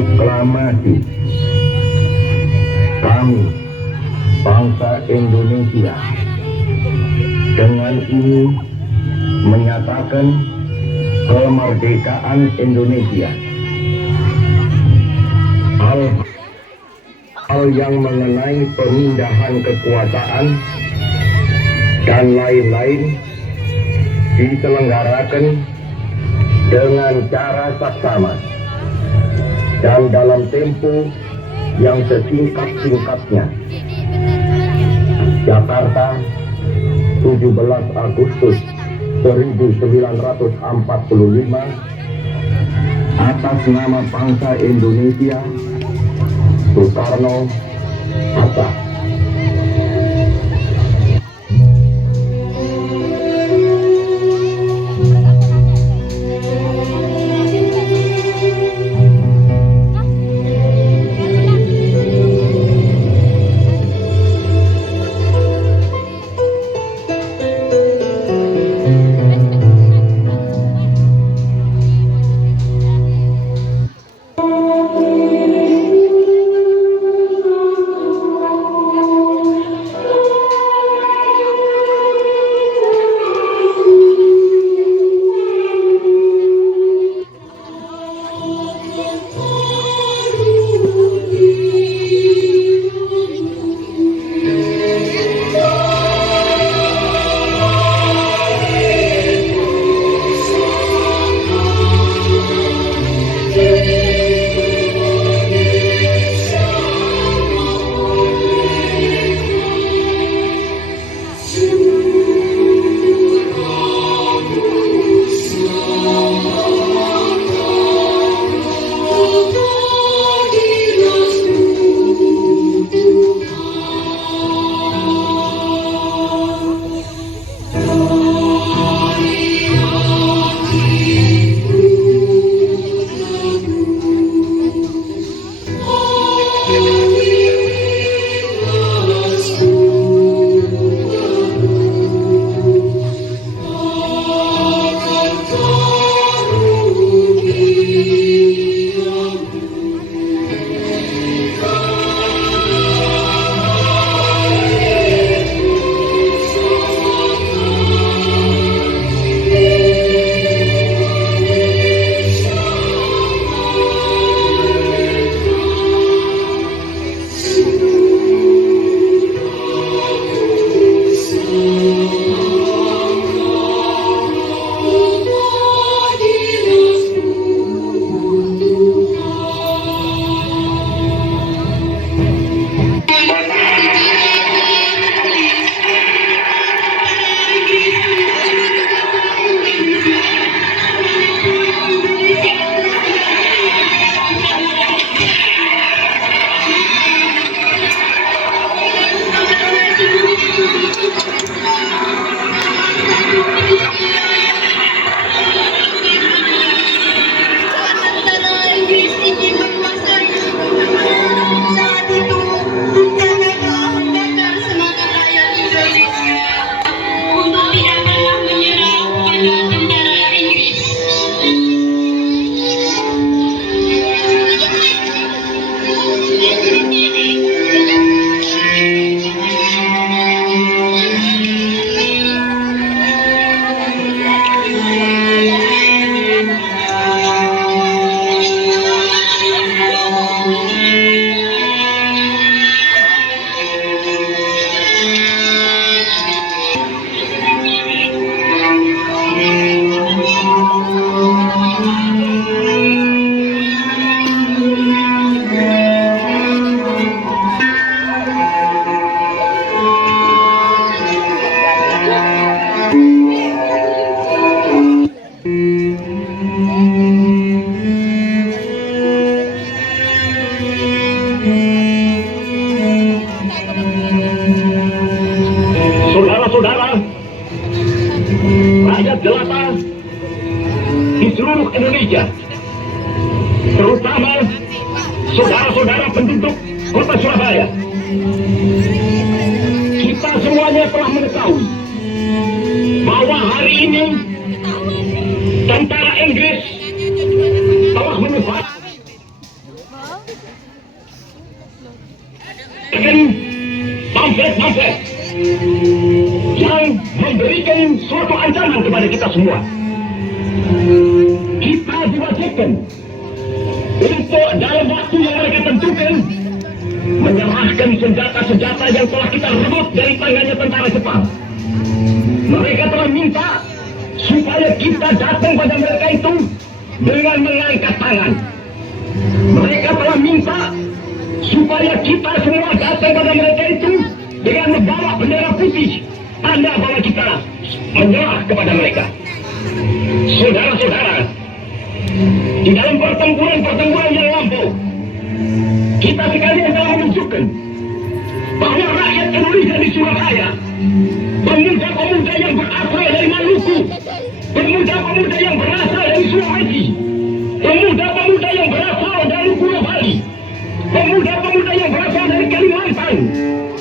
proklamasi kami bangsa Indonesia dengan ini menyatakan kemerdekaan Indonesia. Hal yang mengenai pemindahan kekuasaan dan lain-lain diselenggarakan dengan cara saksama dan dalam tempo yang sesingkat-singkatnya. Jakarta, 17 Agustus 1945, atas nama bangsa Indonesia, Soekarno-Hatta. Saudara-saudara, rakyat jelata di seluruh Indonesia, terutama saudara-saudara penduduk kota Surabaya, kita semuanya telah mengetahui bahwa hari ini tentara Inggris telah menyebar pamflet yang memberikan suatu ancaman kepada kita semua. Kita diwajibkan untuk dalam waktu yang mereka tentukan menyerahkan senjata-senjata yang telah kita rebut dari tangannya tentara Jepang. Mereka telah minta supaya kita datang pada mereka itu dengan mengangkat tangan. Mereka telah minta supaya kita semua datang pada mereka itu dengan membawa bendera putih, tanda bahwa kita menyerah kepada mereka. Saudara-saudara, di dalam pertempuran yang lampau, kita sekalian telah menunjukkan bahwa rakyat Indonesia di Surabaya, pemuda-pemuda yang berasal dari Maluku, pemuda-pemuda yang berasal dari Sulawesi, pemuda-pemuda yang berasal dari Pulau Bali, pemuda-pemuda yang berasal dari Kalimantan,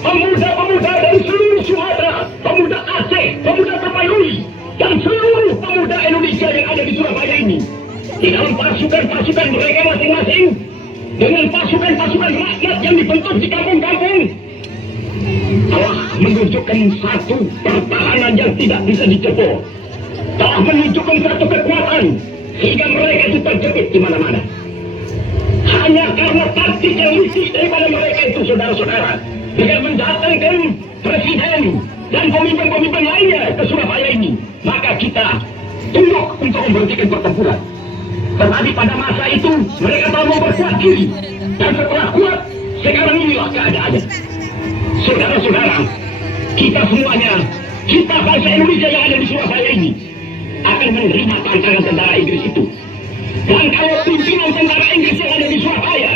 pemuda-pemuda dari seluruh Sumatera, pemuda Aceh, pemuda Tapanuli, dan seluruh pemuda Indonesia yang ada di Surabaya ini, di dalam pasukan-pasukan mereka masing-masing, dengan pasukan-pasukan rakyat yang dibentuk di kampung-kampung, telah menunjukkan satu pertahanan yang tidak bisa dijebol, telah menunjukkan satu kekuatan sehingga mereka itu terjepit di mana-mana. Hanya karena taktik yang licik daripada mereka itu, saudara-saudara, dengan mendatangkan presiden dan pemimpin-pemimpin lainnya ke Surabaya ini, maka kita tunduk untuk memberhentikan pertempuran. Tetapi pada masa itu mereka telah memperkuat diri, dan setelah kuat, sekarang inilah keadaannya. Saudara-saudara, kita semuanya, kita bangsa Indonesia yang ada di Surabaya ini, akan menerima tantangan tentara Inggris itu. Dan kalau pimpinan tentara Inggris yang ada di Surabaya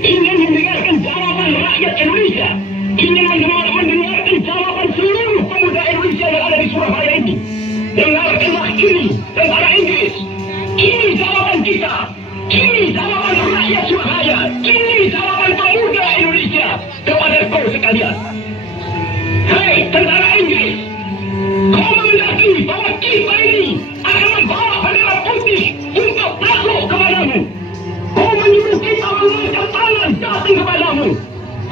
ingin mendengarkan jawaban rakyat Indonesia, ingin mendengarkan jawaban seluruh pemuda Indonesia yang ada di Surabaya ini, dengarkanlah ini tentara Inggris. Ini jawaban kita, ini jawaban rakyat Surabaya, ini jawaban pemuda Indonesia kepada kau sekalian. Hei tentara Inggris, kau menghendaki bahwa kita ini akan membawa bendera putih untuk takluk kepadamu. Kau menyuruh kita mengangkat tangan datang kepadamu.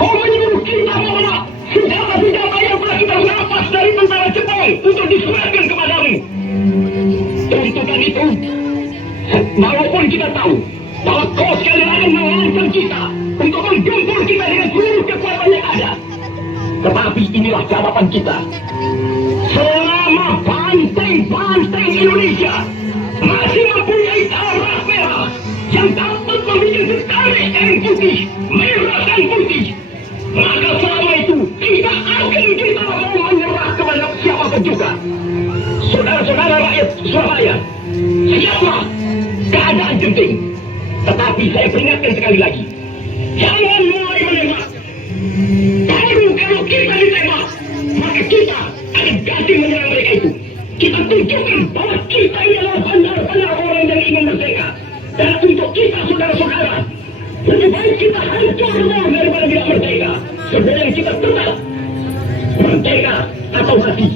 Kau menyuruh kita membawa senjata-senjata yang telah kita rampas dari tentara Jepang untuk diserahkan kepadamu. Tuntutan itu, walaupun kita tahu bahwa kau sekali lagi mengancam kita untuk menggempur kita dengan seluruh kekuatan yang ada, tetapi inilah jawaban kita. Selama banteng-banteng Indonesia masih mempunyai darah merah yang dapat membuat setarik kain putih, merah dan putih, maka selama itu tidak akan kita mau menyerah kepada siapapun juga. Saudara-saudara rakyat Surabaya, siaplah keadaan genting. Tetapi saya peringatkan sekali lagi, jangan mulai menembak. Baru kalau kita ditembak, maka kita akan ganti menyerang mereka itu. Kita tunjukkan bahwa kita ini adalah benar-benar orang yang ingin merdeka. Dan untuk kita, saudara-saudara, lebih baik kita hancur dulu daripada tidak merdeka, sebelum kita tetap merdeka atau mati.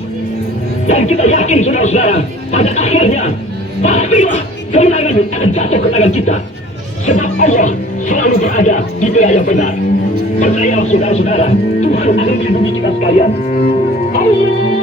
Dan kita yakin, saudara-saudara, pada akhirnya pastilah kemenangan akan jatuh ke tangan kita. Sebab Allah selalu berada di pihak yang benar. Percaya saudara-saudara, Tuhan akan melindungi kita sekalian. Allah